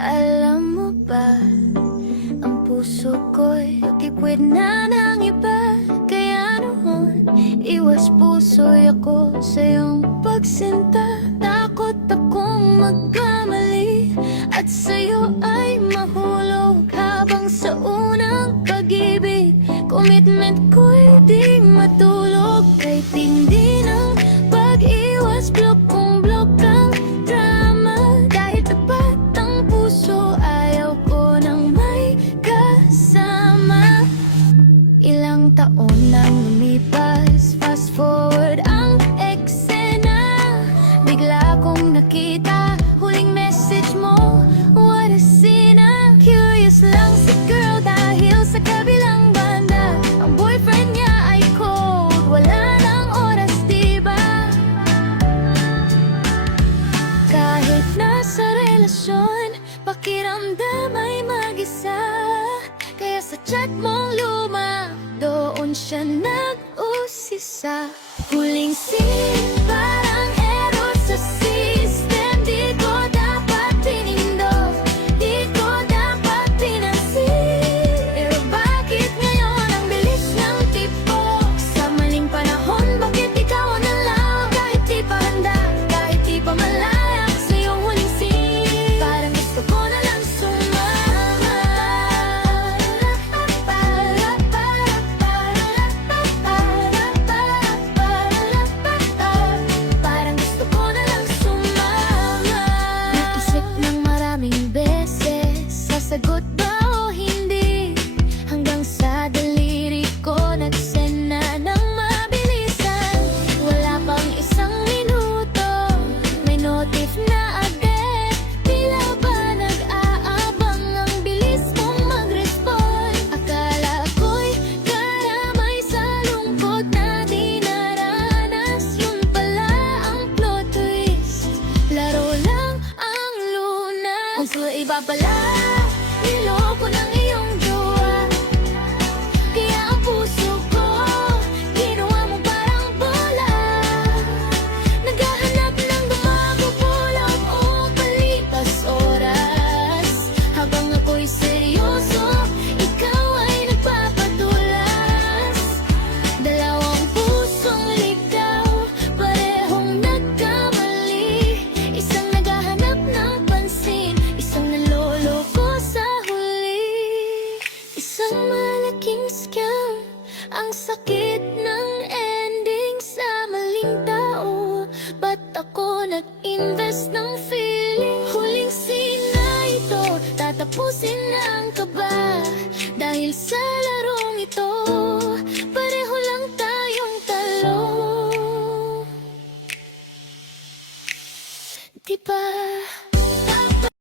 Alam mo ba, ang puso ko'y ikwit na ng iba. Kaya noon, iwas puso'y ako sa iyong pagsinta. Takot akong magkamali at sa'yo ay mahulog. Habang sa unang pag-ibig, commitment ko'y di matulog. Kahit hindi ng pag-iwas, block kong block ang drama. Dahil tapat ang puso, ayaw ko nang may kasama. Ilang taon nang lumipas, fast forward ang eksena. Bigla kong nakita, huling message mo, what a scene. Curious lang si girl dahil sa kabilang banda, ang boyfriend niya ay cold, wala nang oras, diba? Kahit nasa relasyon, pakiramdam ay mag-isa. Kaya sa chat mong luma, doon siya nag-usisa. Huling scene, parang error sa system. Di ko dapat pinindot, di ko dapat pinansin. Pero bakit ngayon ang bilis ng tipok? Sa maling panahon, bakit ikaw na lang? Kahit di pa handa, kahit di pa malaya sa iyong huling scene, parang gusto ko na lang sumama. Parang gusto ko na lang sumama. Naisip ng maraming beses, sasagot ba o hindi? Hanggang sa daliri ko nag-send na ng mabilisan. Wala pang isang minuto, may notif na agad. Tila ba nag-aabang, ang bilis mong mag-respond. Akala ko'y karamay sa lungkot na di naranas. Yun pala ang plot twist, laro lang ang lunas. Kung sa iba pala, niloko ng iyong jowa. Kaya ang puso ko, ginawa mo parang bola. Naghahanap ng gumagugulong o palipas oras. Habang ako'y seryoso, ikaw ay nagpapadulas. Dalawang pusong ligaw, parehong nagkamali. Isang naghahanap ng pansin, isang naloloko sa huli. Isang malaking scam, ang sakit ng ending sa maling tao. Ba't ako nag-invest ng feeling? Huling scene na ito, tatapusin na ang kaba. Dahil sa larong ito, pareho lang tayong talo. Diba?